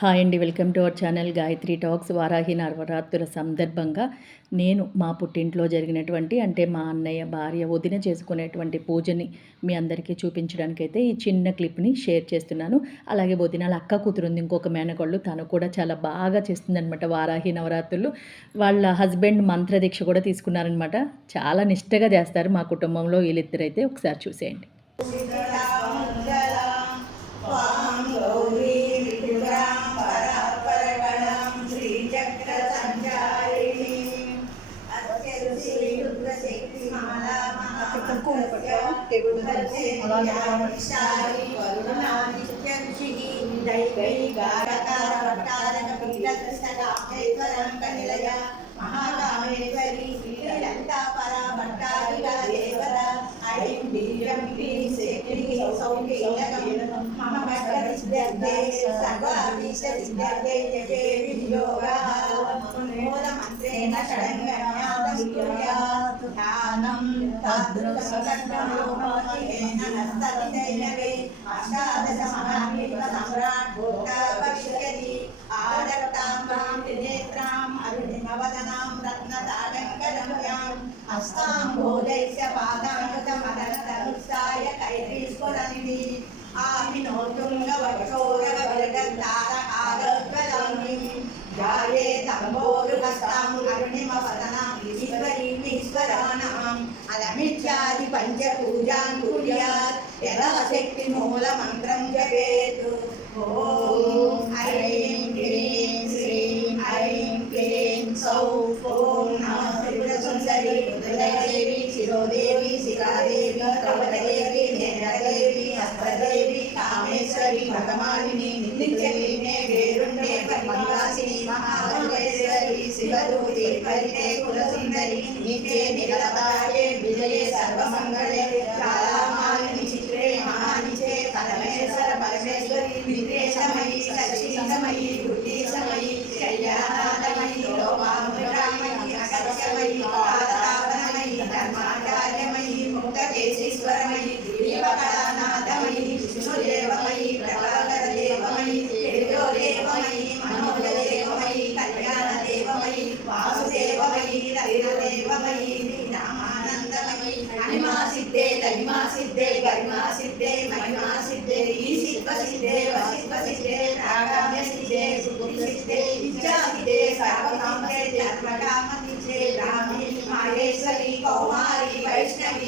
Hi అండి welcome to our channel Gayatri talks Varahi నవరాత్రుల సందర్భంగా. నేను మా పుట్టింట్లో జరిగినటువంటి అంటే మా అన్నయ్య భార్య వదిన చేసుకునేటువంటి పూజని మీ అందరికీ చూపించడానికి అయితే ఈ చిన్న క్లిప్ని షేర్ చేస్తున్నాను. అలాగే వదినాల అక్క కూతురుంది ఇంకొక మేనకోళ్ళు తను కూడా చాలా బాగా చేస్తుందనమాట వారాహి నవరాత్రులు. వాళ్ళ హస్బెండ్ మంత్రదీక్ష కూడా తీసుకున్నారనమాట చాలా నిష్టగా చేస్తారు మా కుటుంబంలో వీళ్ళిద్దరైతే. ఒకసారి చూసేయండి. दैवैगारकारवट्टारकपीठकृष्णकामेश्वरङ्कनिलया महाकामेश्वरी श्रीलङ्कापरा भट्टारिका देवता ऐं वीर्यं ह्रीं सेक्लिः सौण्डीलकं मम भक्तसिद्ध्यर्थे सर्वाभीष्टसिद्ध्यर्थे जपे विनियोगः मोदमन्त्रेण षडङ्गः మూలమంత్రేణ షడంగజ్ఞాతం కుర్యాత్ ధ్యానం తద్రుసకటమోహేన నస్తతిదైనవే అష్టాదశ మహాత్మిక సమ్రాట్ భూత భవిష్యతి ఆదత్తాం వాం త్రినేత్రాం అరుణిమవదనాం రత్నతాడంకరమ్యాం హస్తాం భోజైస్య పాదాంకమదనతనుస్సాయ యథాశక్తి మూలమంత్రం జపేత్ ఓం ఐం క్లీం శ్రీం ఐం క్లీం సౌ. ఓం నమ త్రిపుర సుందరి హృదయదేవి శిరోదేవి శిఖాదేవి కవలదేవి నేరదేవి హస్తదేవి కామేశ్వరి మతమాలిని భగమాలిని మే వేరుండే పద్మవాసిని మహాబలేశ్వరి శివదూతి పరితే కులసుందరి నిత్యే నిరతాయే విజయే సర్వమంగళే ముక్తకేశీశ్వరమయి దీపకళానాథమయి విష్ణుదేవమయి ప్రభాకరదేవమయి తేజోదేవమయి మనోజదేవమయి కళ్యాణదేవమయి వాసుదేవమయి రవిరదేవమయి రామానందమయి అనిమా సిద్ధే లహిమా సిద్ధే గరిమా సిద్ధే మహిమా సిద్ధే ఈ సిద్ధ సిద్ధే వసిద్ధ సిద్ధే రాగామ్య సిద్ధే సుఖి సిద్ధే ఇచ్చా సిద్ధే సర్వకామ సిద్ధే సిద్ధే రామి మాహేశ్వరి కౌమారి వైష్ణవి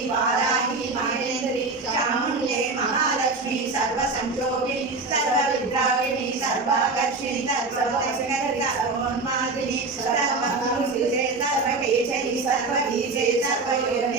సర్వాకర్షిణి సర్వోన్మాదిని సర్వే సర్వకేశరి సర్వబీజే సర్వయోనే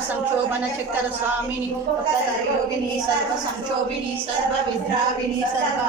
సంక్షోభన చక్ర స్వామిని సర్వ సంక్షోభిని సర్వ విద్రావిని సర్వ